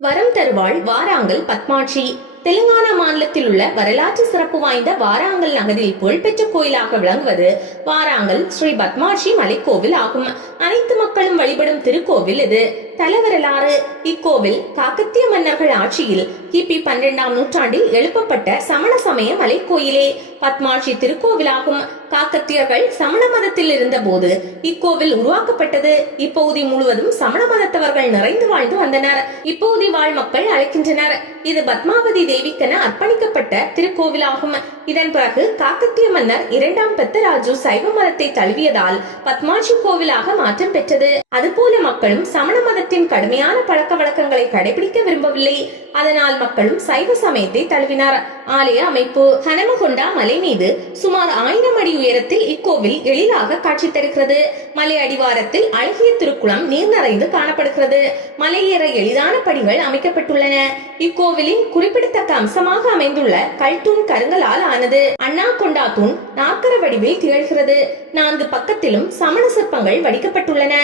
வரம் தருவாள் வாராங்கல் பத்மாட்சி. தெலுங்கானா மாநிலத்தில் உள்ள வரலாற்று சிறப்பு வாய்ந்த வாராங்கல் நகரில் புகழ்பெற்ற கோயிலாக விளங்குவது வாராங்கல் ஸ்ரீ பத்மாட்சி மலைக்கோவில் ஆகும். அனைத்து மக்களும் வழிபடும் திருக்கோவில் இது. தலவரலாறு: இக்கோவில் காக்கத்திய மன்னர்கள் ஆட்சியில் கிபி 12ஆம் நூற்றாண்டில் எழுப்பப்பட்ட சமண சமய மலைக்கோயிலே. பத்மாட்சி திருக்கோவிலாகும். காக்கத்தியர்கள் சமண மதத்தில் இருந்த போது இக்கோவில் உருவாக்கப்பட்டது. இப்பகுதி முழுவதும் சமண மதத்தவர்கள் நிறைந்து வாழ்ந்து வந்தனர். இப்பகுதி வாழ் மக்கள் அழைக்கின்றனர். இது பத்மாவதி தேவிக்கென அர்ப்பணிக்கப்பட்ட திருக்கோவிலாகும். இதன் பிறகு காக்கத்திய மன்னர் 2ஆம் பெத்தராஜு சைவ மதத்தை தழுவியதால் பத்மாட்சி கோவிலாக மாற்றம் பெற்றது. அதுபோல மக்களும் சமண மதத்தின் கடுமையான பழக்க வழக்கங்களை கடைபிடிக்க விரும்பவில்லை. அதனால் மக்களும் சைவ சமயத்தை தழுவினார். ஆலய அமைப்பு: ஹனமகொண்டா மலை மீது சுமார் 1000 அடி உயரத்தில் இக்கோவில் எழிலாக காட்சி தருகிறது. மலை அடிவாரத்தில் அழகிய திருக்குளம் நீர் நிறைந்து காணப்படுகிறது. மலையேற எளிதான படிகள் அமைக்கப்பட்டுள்ளன. இக்கோவிலின் குறிப்பிடத்தக்க அம்சமாக அமைந்துள்ள கல்தூண் கருங்கலால் ஆனது. அண்ணா கொண்டா தூண் நாற்கர வடிவில் திகழ்கிறது. 4 பக்கத்திலும் சமண சிற்பங்கள் வடிக்கப்பட்டுள்ளன.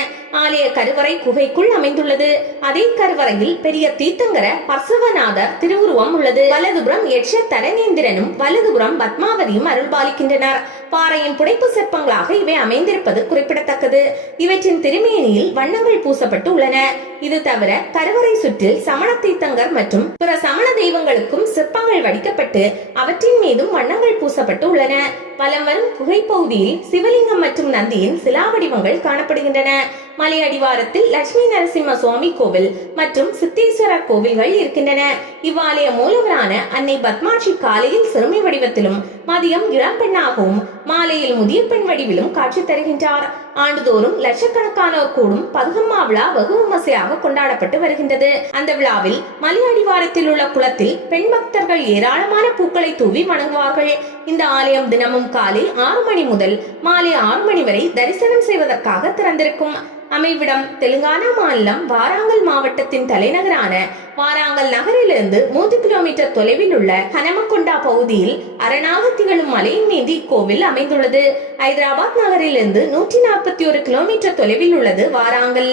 ஆலய கருவறை குகைக்குள் அமைந்துள்ளது. அதே கருவறையில் பெரிய தீர்த்தங்கர பர்சவநாதர் திருவுருவம் உள்ளது. வலதுபுறம் யட்ச தரணேந்திரனும் வலதுபுறம் பத்மாவதியும் அருள்பாலிக்கின்றனர். பாறையின் புடைப்பு சிற்பங்களாக இவை அமைந்திருப்பது குறிப்பிடத்தக்கது. இவற்றின் திருமேனியில் வண்ணங்கள் பூசப்பட்டு உள்ளன. இது தவிர கருவறை சுற்றில் சமண தீர்த்தங்கர் மற்றும் பிற சமண தெய்வங்களுக்கும் சிற்பங்கள் வடிக்கப்பட்டு அவற்றின் மீதும் வண்ணங்கள் பூசப்பட்டு உள்ளன. வலம் வரும் குகை பகுதியில் சிவலிங்கம் மற்றும் நந்தியின் சிலா வடிவங்கள் காணப்படுகின்றன. மலை அடிவாரத்தில் லட்சுமி நரசிம்ம சுவாமி கோவில் மற்றும் சித்தேஸ்வரர் கோவில்கள் இருக்கின்றன. இவ்வாலய மூலவரான அன்னை பத்மாட்சி காலையில் சிறுமி வடிவத்திலும் மதியம் இளம்பெண்ணாகவும் மாலையில் முதிய பெண் வடிவிலும் காட்சி தருகின்றார். ஆண்டுதோறும் லட்சக்கணக்கானோர் கூடும் பதுகம்மா விழா வெகு விமர்சையாக கொண்டாடப்பட்டு வருகின்றது. அந்த விழாவில் மலை அடிவாரத்தில் உள்ள குளத்தில் பெண் பக்தர்கள் ஏராளமான பூக்களை தூவி வணங்குவார்கள். இந்த ஆலயம் தினமும் காலை 6 மணி முதல் மாலை 6 மணி வரை தரிசனம் செய்வதற்காக திறந்திருக்கும். அமைவிடம்: தெலுங்கானா மாநிலம் வாராங்கல் மாவட்டத்தின் தலைநகரான வாராங்கல் நகரிலிருந்து 3 கிலோமீட்டர் தொலைவில் உள்ள ஹனமகொண்டா பகுதியில் அரணாக திகழும் மலையின் மீது இக்கோவில் அமைந்துள்ளது. ஐதராபாத் நகரிலிருந்து 141 கிலோமீட்டர் தொலைவில் உள்ளது வாராங்கல்.